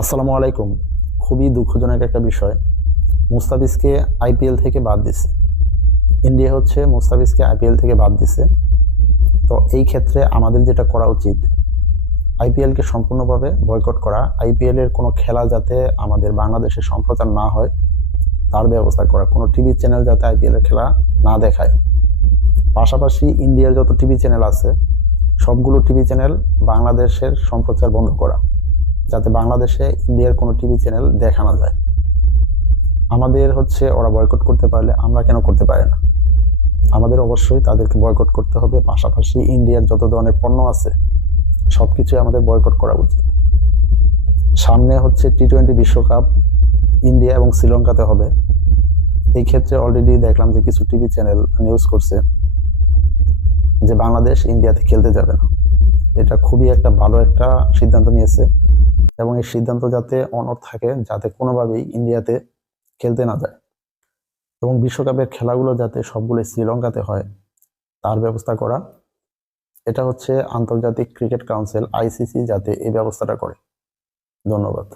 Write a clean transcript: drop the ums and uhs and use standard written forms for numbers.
আসসালামু আলাইকুম। খুবই দুঃখজনক একটা বিষয়, মুস্তাফিজকে আইপিএল থেকে বাদ দিছে। ইন্ডিয়া হচ্ছে মুস্তাফিজকে আইপিএল থেকে বাদ দিছে। তো এই ক্ষেত্রে আমাদের যেটা করা উচিত, আইপিএলকে সম্পূর্ণভাবে বয়কট করা, আইপিএল এর কোনো খেলা যাতে আমাদের বাংলাদেশে সম্প্রচার না হয় তার ব্যবস্থা করা, কোনো টিভি চ্যানেল যাতে আইপিএল এর খেলা না দেখায়। পাশাপাশি ইন্ডিয়ার যত টিভি চ্যানেল আছে সবগুলো টিভি চ্যানেল বাংলাদেশের সম্প্রচার বন্ধ করা, যাতে বাংলাদেশে ইন্ডিয়ার কোনো টিভি চ্যানেল দেখানো যায়। আমাদের হচ্ছে ওরা বয়কট করতে পারলে আমরা কেন করতে পারি না? আমাদের অবশ্যই তাদেরকে বয়কট করতে হবে। পাশাপাশি ইন্ডিয়ার যত ধরনের পণ্য আছে সবকিছু আমাদের বয়কট করা উচিত। সামনে হচ্ছে টি-20 বিশ্বকাপ ইন্ডিয়া এবং শ্রীলঙ্কাতে হবে। এই ক্ষেত্রে অলরেডি দেখলাম যে কিছু টিভি চ্যানেল নিউজ করছে যে বাংলাদেশ ইন্ডিয়াতে খেলতে যাবে না। এটা খুবই একটা ভালো একটা সিদ্ধান্ত নিয়েছে এবং এই সিদ্ধান্ত যাতে অনড় থাকে, যাতে কোনোভাবেই ইন্ডিয়াতে খেলতে না যায় এবং বিশ্বকাপের খেলাগুলো যাতে সবগুলো শ্রীলঙ্কাতে হয় তার ব্যবস্থা করা। এটা হচ্ছে আন্তর্জাতিক ক্রিকেট কাউন্সিল আইসিসি যাতে এই ব্যবস্থাটা করে। ধন্যবাদ।